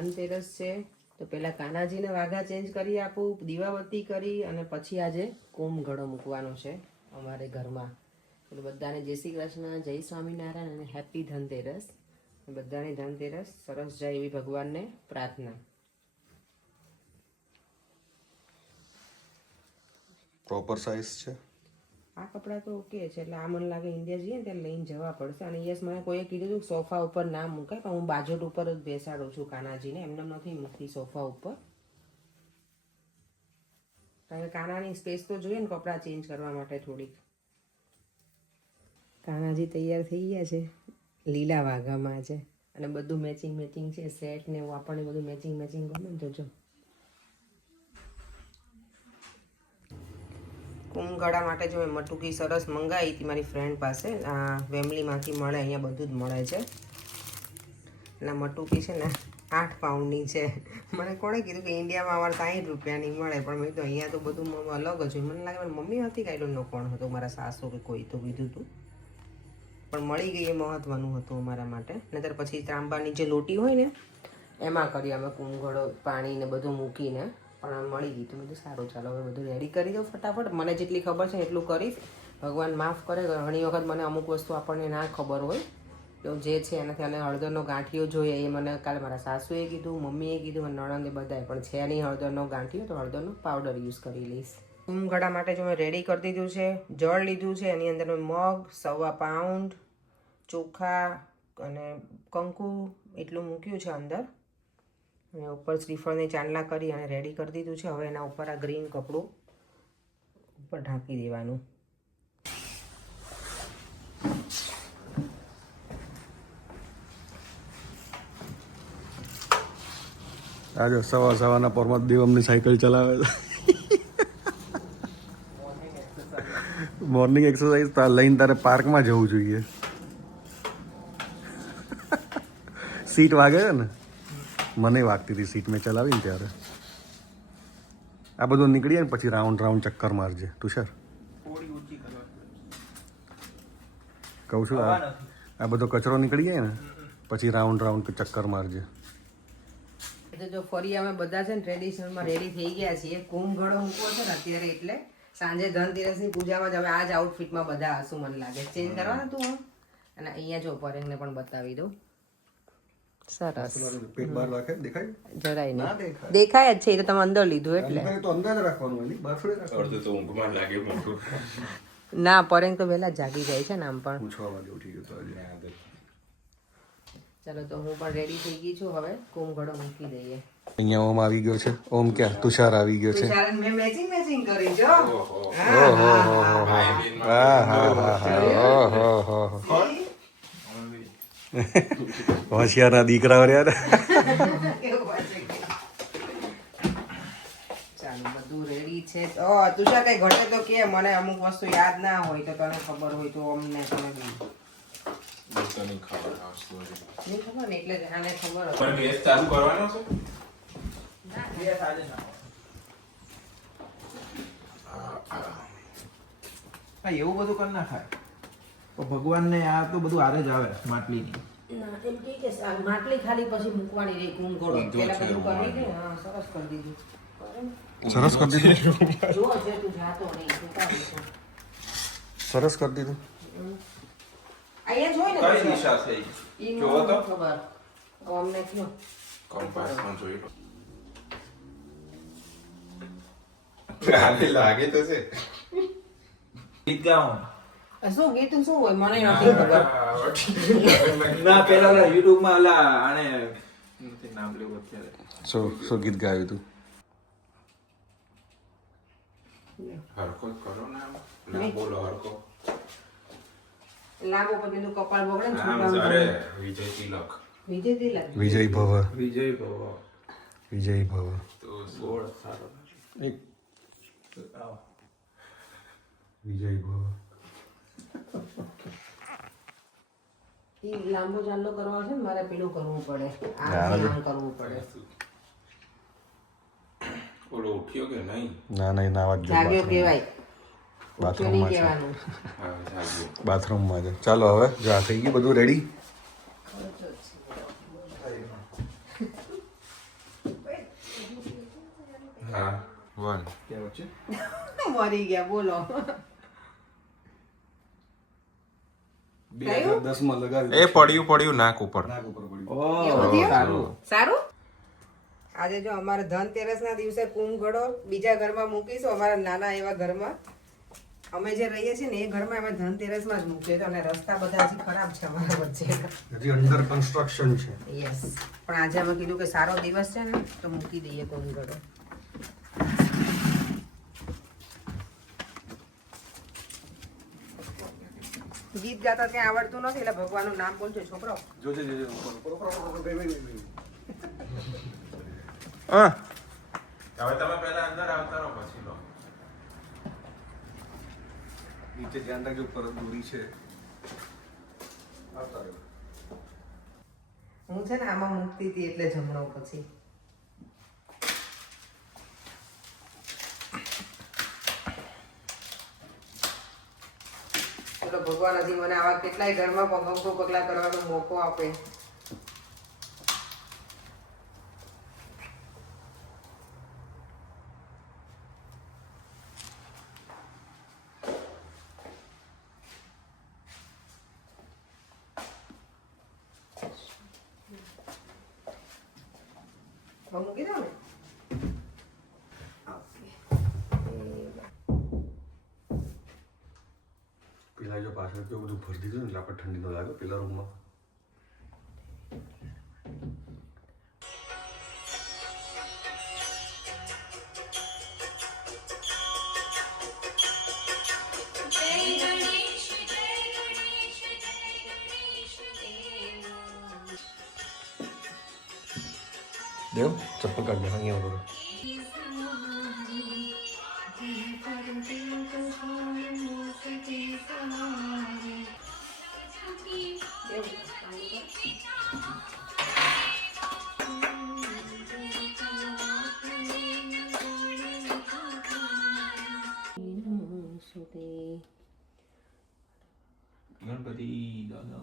ધનતેરસ છે તો પહેલા કાનાજીને વાઘા ચેન્જ કરી આપું, દીવાબત્તી કરી અને પછી આજે કુંભઘડો મૂકવાનો છે અમારે ઘરમાં. એટલે બધાને જય શ્રી કૃષ્ણ, જય સ્વામિનારાયણ અને હેપી ધનતેરસ. બધાની ધનતેરસ સરસ જાય એવી ભગવાનને પ્રાર્થના. પ્રોપર સાઇઝ છે આ કપડાં તો ઓકે છે, એટલે આ મને લાગે ઇન્ડિયા જઈએ ને ત્યારે લઈને જવા પડશે. અને યસ, મને કોઈએ કીધું હતું સોફા ઉપર ના મૂકાય, પણ હું બાજોટ ઉપર જ બેસાડું છું કાનાજીને, એમને નથી મૂકતી સોફા ઉપર. કારણ કે કાનાની સ્પેસ તો જોઈએ ને કપડાં ચેન્જ કરવા માટે થોડીક. કાનાજી તૈયાર થઈ ગયા છે લીલા વાઘામાં છે, અને બધું મેચિંગ મેચિંગ છે, સેટ ને એવું. આપણને બધું મેચિંગ મેચિંગ ગમે ને તો જો. કુંભઘડા માટે જો મેં મટુકી સરસ મંગાવી હતી મારી ફ્રેન્ડ પાસે. આ વેમલીમાંથી મળે, અહીંયા બધું જ મળે છે. અને મટુકી છે ને 8 પાઉન્ડની છે. મને કોણે કીધું કે ઇન્ડિયામાં અમારે 60 રૂપિયાની મળે, પણ મેં તો અહીંયા તો બધું અલગ જ હોય. મને લાગે મારી મમ્મી હતી કે આઈ ડોન્ટ નો કોણ હતું, મારા સાસુ કે કોઈ તો કીધું હતું, પણ મળી ગઈ એ મહત્વનું હતું અમારા માટે. નહીંતર પછી તાંબાની જે લોટી હોય ને એમાં કરીએ અમે કુંભઘડો, પાણી ને બધું મૂકીને. પણ મળી ગઈ તો બધું સારું. ચાલો હવે બધું રેડી કરી દો ફટાફટ. મને જેટલી ખબર છે એટલું કરીશ. ભગવાન માફ કરે, ઘણી વખત મને અમુક વસ્તુ આપણને ના ખબર હોય, તો જે છે એનાથી. અને હળદરનો ગાંઠિયો જોઈએ એ મને કાલે મારા સાસુએ કીધું, મમ્મીએ કીધું, મને નણંદે બધાએ, પણ છે નહીં હળદરનો ગાંઠિયો, તો હળદરનો પાવડર યુઝ કરી લઈશ. કુંભઘડા માટે જો મેં રેડી કરી દીધું છે. જળ લીધું છે, એની અંદર મેં મગ 1.25 પાઉન્ડ, ચોખા અને કંકુ એટલું મૂક્યું છે અંદર. અને ઉપર શ્રીફળને ચાંદલા કરી અને રેડી કરી દીધું છે. હવે એના ઉપર આ ગ્રીન કપડું ઉપર ઢાંકી દેવાનું. આજે સવારના પોરમાં દેવમની સાયકલ ચલાવે છે. મોર્નિંગ એક્સરસાઇઝ લઈને તારે પાર્કમાં જવું જોઈએ. સીટ વાગે છે ને, મને વાગતી હતી સીટ મેં ચલાવી ને ત્યારે. આ બધું નીકળીએ ને પછી રાઉન્ડ રાઉન્ડ ચક્કર મારજે તુષાર. કહું છું આ બધો કચરો નીકળી જાય ને પછી રાઉન્ડ રાઉન્ડ ચક્કર મારજે. જો ફરી અમે બધા છે ને ટ્રેડિશનલમાં રેડી થઈ ગયા છીએ. કુંભઘડો મૂકવો છે ને અત્યારે, એટલે સાંજે ધનતેરસની પૂજામાં જ હવે આ જ આઉટફિટમાં બધા હશું મને લાગે. ચેન્જ કરવાના તું આમ. અને અહીંયા જો પરેશને પણ બતાવી દઉં. સરસ. પેટ બહાર રાખે દેખાય? જરાય નહીં દેખાય જ છે, એ તો તમે અંદર લીધું એટલે. તો અંદર જ રાખવાનું હોય, બહાર થોડી રાખવાનું. તો ઊંઘમાં લાગે મોટું. ના, પરેશ તો વહેલા જાગી જાય છે ને આમ પણ. પૂછવા વાગે ઉઠી ગયો તો આજે. ચાલો તો હું પણ રેડી થઈ ગઈ છું. હવે કુંભઘડો મૂકી દઈએ. અહીંયા ઓમ આવી ગયો છે. ઓમ ક્યાં? તુષાર આવી ગયો છે. તુષાર મેં મેચિંગ મેચિંગ કરી જો. હોશિયારના દીકરા રહ્યા. ચાલો બધું રેડી છે. તુષાર કઈ ઘટે તો કે મને, અમુક વસ્તુ યાદ ના હોય તો તને ખબર હોય તો અમને તમે બી. નહીં ખબર નહીં ખબર ને એટલે આને ખબર હતી. પણ ગેસ ચાલુ કરવાનો છે. એવું બધું કરી ના ખાય. તો ભગવાનને આ તો બધું આરે જ આવે માટલીની. ના, એમ કે માટલી ખાલી પછી મૂકવાની રહી કુંભઘડો. પેલા બધું કરી દે. હા, સરસ કરી દીધું. સરસ કરી દીધું. જો છે તું જાતો નહીં, તું કાઢી છે. સરસ કરી દીધું. અહીંયા જોઈ ને કઈ દિશા છે ઈ? ઈ જોવો તો. ખબર. અમને કયો કંપાસમાં જોઈ લો. આને લાગે તો છે. ગીત ગાવાનું. શું ગીત શું હોય મને નથી ખબર. ના પેલા ઓલા યુટ્યુબમાં ઓલા આને નથી નામ લેવું અત્યારે. શું ગીત ગાયું તું? હરકો જ કરો ને આમ. ના બોલો હરકો. લાંબો પછી તું કપાળ બગડે ને આમ છોકરાઓ. અરે વિજય તિલક. વિજય તિલક. વિજય ભવ. વિજય ભવ. વિજય ભવ. તો ગોળ સારો. એક વિજય ભવ. ઈ લાંબો ચાંદલો કરવા છે ને મારે પેલું કરવું પડે. ના, આમ કરવું પડે. ઓલો ઉઠ્યો કે નહીં? ના નહીં નાવા જ જાગ્યો કહેવાય. બાથરૂમમાં છે. કહેવાનું. હા જાગ્યો. બાથરૂમમાં છે. ચાલો હવે જો આ થઈ ગયું બધું રેડી. 7 क्या बच्चे મરી ગયા બોલો 2010 માં લગાવી એ પડ્યું નાક ઉપર નાક ઉપર પડ્યું. એવું થયું? સારું સારું. આજે જો અમારે ધનતેરસ ના દિવસે કુંભ ઘડો બીજા ઘરમાં મૂકીશું, અમારા નાના એવા ઘરમાં. અમે જે રહીએ છીએ ને એ ઘરમાં અમે ધનતેરસમાં જ મૂકીએ છીએ અને રસ્તા બધા હજી ખરાબ છે અમારા વચ્ચે. હજી અંડર કન્સ્ટ્રક્શન છે. યસ, પણ આજે અમે કીધું કે સારો દિવસ છે ને તો મૂકી દઈએ કુંભ ઘડો. ગીત ગાતા ત્યાં આવડતું નથી એટલે ભગવાનનું નામ બોલજો છોકરો. જોજે જોજે ઉપર ઉપર ઉપર ઉપર હવે તમે પહેલા અંદર આવતા રહો પછી લો નીચે ધ્યાન રાખજો ઉપર દોરી છે. આવતા રહ્યો. હું છે ને આમાં મૂકતી હતી એટલે જમણો પછી. ચલો ભગવાન હજી મને આવા કેટલાય ઘરમાં પગમતો પગલા કરવાનો મોકો આપે. મૂકી દો ને. પેલા જો પાછળ કેવું બધું ભરી દીધું ને એટલે આપણે ઠંડી ન લાગે પેલા રૂમમાં. દેવ ચપ્પલ કાઢ દે અહીંયા વગર.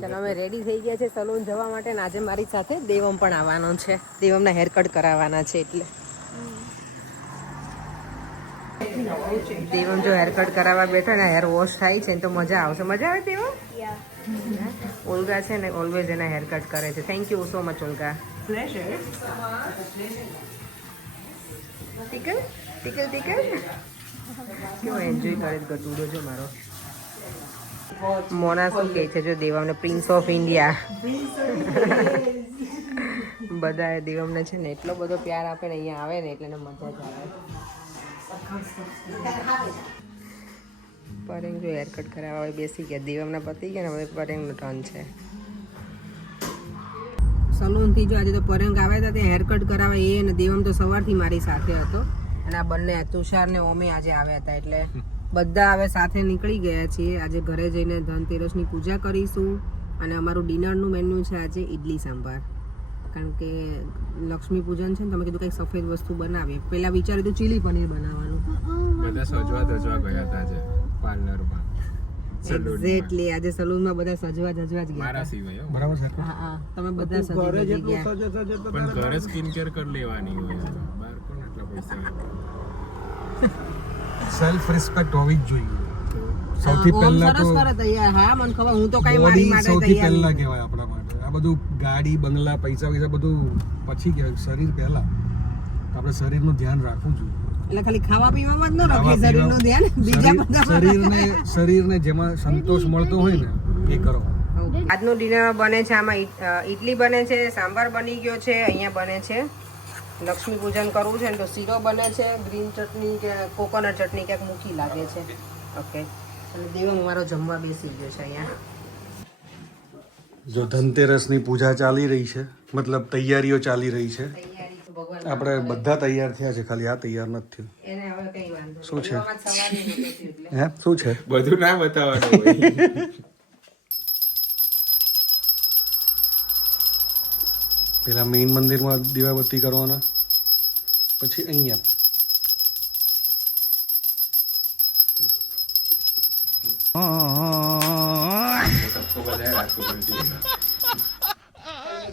ચાલો અમે રેડી થઈ ગયા છે સલૂન જવા માટે ને આજે મારી સાથે દેવમ પણ આવવાનો છે. દેવમના હેર કટ કરાવવાના છે એટલે દેવમ જો હેર કટ કરાવવા બેઠો ને હેર વોશ થાય છે ને તો મજા આવશે. મજા આવે દેવમ? ઓલ્ગા છે ને ઓલવેઝ એના હેર કટ કરે છે. Thank you so much Olga. Tickle tickle tickle કેવો એન્જોય કરે ગટુડો જો મારો. મોના શું કહે છે જો દેવમને પ્રિન્સ ઓફ ઇન્ડિયા. બધા દેવમને છે ને એટલો બધો પ્યાર આપે ને અહીંયા આવે ને એટલે એને મજા જ આવે. પરેંગ જો હેર કટ કરાવવા હવે બેસી ગયા. દેવમના પતી ગયા ને હવે પરેંગનું ટર્ન છે. સલૂનથી જો આજે તો પરેંગ આવ્યા હતા ત્યાં હેર કટ કરાવવા એ અને દેવમ તો સવારથી મારી સાથે હતો અને આ બંને તુષાર ને ઓમે આજે આવ્યા હતા એટલે બધા હવે સાથે નીકળી ગયા છીએ. આજે ઘરે જઈને ધનતેરસની પૂજા કરીશું અને અમારું ડિનરનું મેન્યુ છે આજે ઇડલી સાંભાર. કારણ કે લક્ષ્મી પૂજન છે ને તમે કીધું કંઈક સફેદ વસ્તુ બનાવીએ. પહેલાં વિચાર્યું હતું ચીલી પનીર બનાવવાનું. બધા સજવા ધજવા ગયા હતા આજે પાર્લરમાં. એક્ઝેક્ટલી આજે સલૂનમાં બધા સજવા ધજવા જ ગયા મારા સિવાય હો. બરાબર છે. હા હા તમે બધા સજી ધજી ગયા. પણ ઘરે સ્કિન કેર કરી લેવાની હોય છે. બહાર કોણ આટલા પૈસા સેલ્ફ રિસ્પેક્ટ હોવી જ જોઈએ. સૌથી પહેલા તો સરસ કરે તૈયાર. હા મને ખબર, હું તો કઈ મારી માટે સૌથી તૈયાર પહેલા કહેવાય આપણા માટે. આ બધું ગાડી બંગલા પૈસા બધું પછી કહેવાય. શરીર પહેલા આપણે શરીરનું ધ્યાન રાખવું જોઈએ. એટલે ખાલી ખાવા પીવામાં જ ન રાખીએ શરીરનું ધ્યાન, બીજા બધા શરીરને જેમાં સંતોષ મળતો હોય ને એ કરો. આજનું ડિનર બને છે આમાં ઇડલી બને છે, સાંભાર બની ગયો છે, અહીંયા બને છે લક્ષ્મી પૂજન કરવું છે ને તો શીરો બને છે, ગ્રીન ચટણી કે કોકોનટ ચટણી ક્યાંક મૂકી લાગે છે. ઓકે, અને દેવમ મારો જમવા બેસી ગયો છે અહીંયા. જો ધનતેરસની પૂજા ચાલી રહી છે, મતલબ તૈયારીઓ ચાલી રહી છે. તૈયારી તો ભગવાન આપણે બધા તૈયાર થયા છે, ખાલી આ તૈયાર નથી થયું. એને હવે કઈ વાંધો શું છે? એવામાં જ સવારની નહોતું થયું એટલે. હે શું છે? બધું ના બતાવવાનું હોય. પેલા મેઇન મંદિરમાં દીવાબત્તી કરવાના, પછી અહીંયા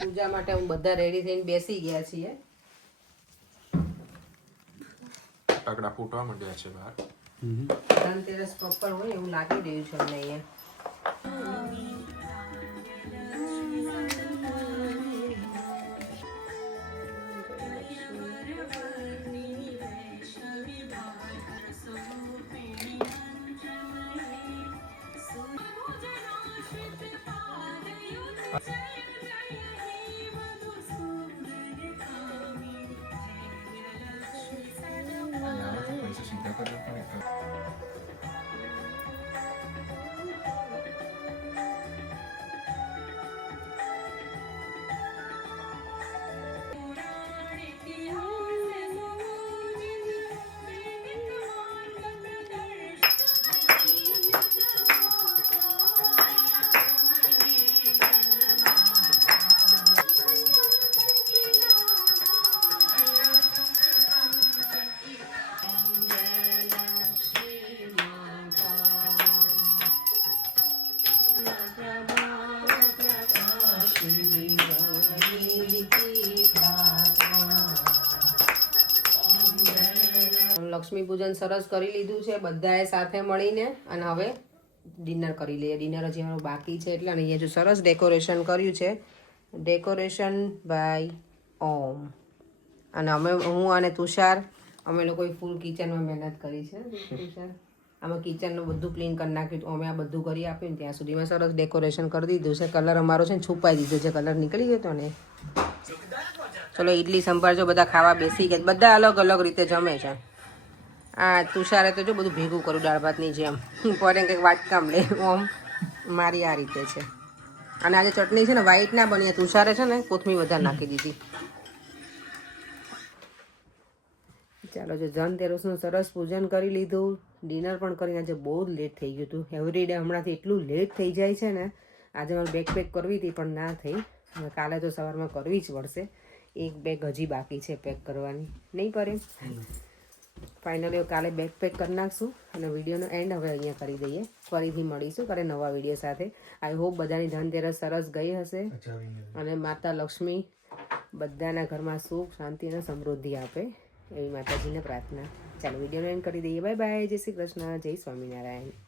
પૂજા માટે હું બધા રેડી થઈને બેસી ગયા છીએ. ફટાકડા ફૂટવા માંડ્યા છે બહાર. ધનતેરસ પ્રોપર હોય એવું લાગી રહ્યું છે અમને અહીંયા. લક્ષ્મી પૂજન સરસ કરી લીધું છે બધાએ સાથે મળીને અને હવે ડિનર કરી લઈએ. ડિનર હજી અમારું બાકી છે એટલે અને અહીંયા જો સરસ ડેકોરેશન કર્યું છે. ડેકોરેશન બાય ઓમ. અને હું અને તુષાર અમે લોકોએ ફૂલ કિચનમાં મહેનત કરી છે. તુષાર આમાં કિચનનું બધું ક્લીન કરી નાખ્યું. અમે આ બધું કરી આપ્યું ને ત્યાં સુધીમાં સરસ ડેકોરેશન કરી દીધું છે. કલર અમારો છે ને છુપાઈ દીધો છે. કલર નીકળી જતો ને. ચલો ઇડલી સંભાર જો બધા ખાવા બેસી ગયા. બધા અલગ અલગ રીતે જમે છે. આ તુષારે તો જો બધું ભેગું કર્યું દાળ ભાતની જેમ. પોરે કંઈક વાટકામ લે ઓમ મારી આ રીતે છે. અને આજે ચટણી છે ને વ્હાઈટ ના બની. તુષારે છે ને કોથમીર વધારે નાખી દીધી. ચાલો જો ધનતેરસનું સરસ પૂજન કરી લીધું. ડિનર પણ કરીને આજે બહુ જ લેટ થઈ ગયું હતું. એવરી ડે હમણાંથી એટલું લેટ થઈ જાય છે ને. આજે મારે બેગ પેક કરવી હતી પણ ના થઈ. કાલે તો સવારમાં કરવી જ પડશે. એક બેગ હજી બાકી છે પેક કરવાની. નહીં કરે ફાઇનલી કાલે બેગ પેક કરી નાખશું અને વિડીયોનો એન્ડ હવે અહીંયા કરી દઈએ. ફરીથી મળીશું કાલે નવા વિડીયો સાથે. આઈ હોપ બધાની ધનતેરસ સરસ ગઈ હશે અને માતા લક્ષ્મી બધાના ઘરમાં સુખ શાંતિ અને સમૃદ્ધિ આપે એવી માતાજીને પ્રાર્થના. ચાલો વિડીયોનો એન્ડ કરી દઈએ. Bye bye. જય શ્રી કૃષ્ણ. જય સ્વામિનારાયણ.